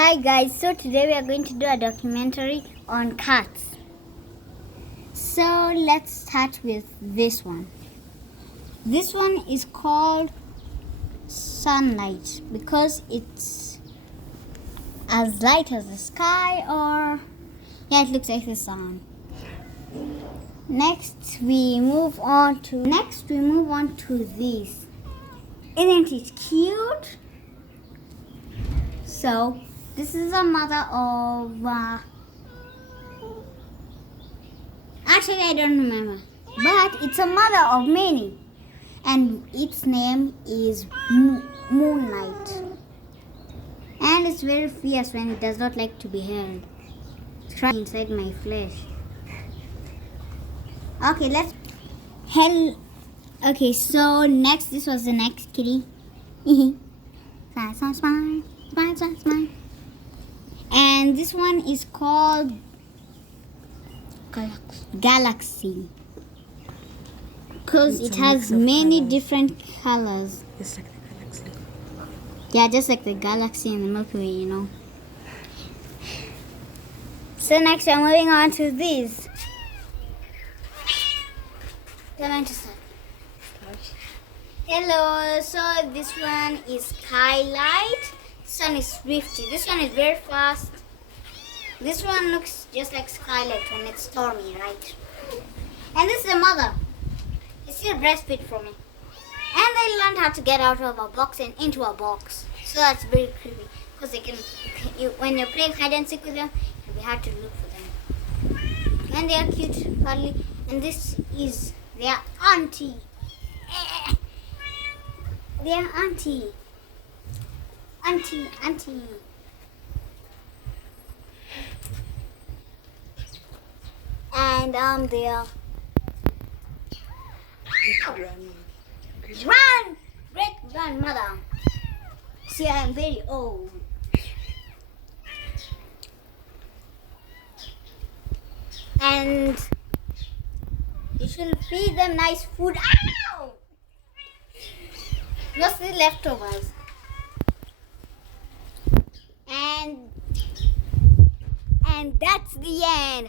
Hi guys, so today we are going to do a documentary on cats. So let's start with this one. This one is called Sunlight because it's as light as the sky, or yeah, it looks like the sun. Next we move on to this. Isn't it cute? So this is a mother of actually I don't remember, but it's a mother of many, and its name is Moonlight, and it's very fierce when it does not like to be held. It's crawling inside my flesh. Okay, let's okay, so next, this was the next kitty. Smile. And this one is called Galaxy because it has many different colors. It's like the galaxy. Yeah, just like the galaxy in the Milky Way, you know. So next we're moving on to this. Hello, so this one is Skylight. This one is Swifty. This one is very fast. This one looks just like Skylight when it's stormy, right? And this is the mother. It's still breastfeed for me. And they learned how to get out of a box and into a box. So that's very creepy. Because when you're playing hide and seek with them, it'll be hard to look for them. And they are cute, cuddly. And this is their auntie. Their auntie. Auntie. And there. Run! Great grandmother. See, I am very old. And you should feed them nice food. Ow! Mostly leftovers. And that's the end.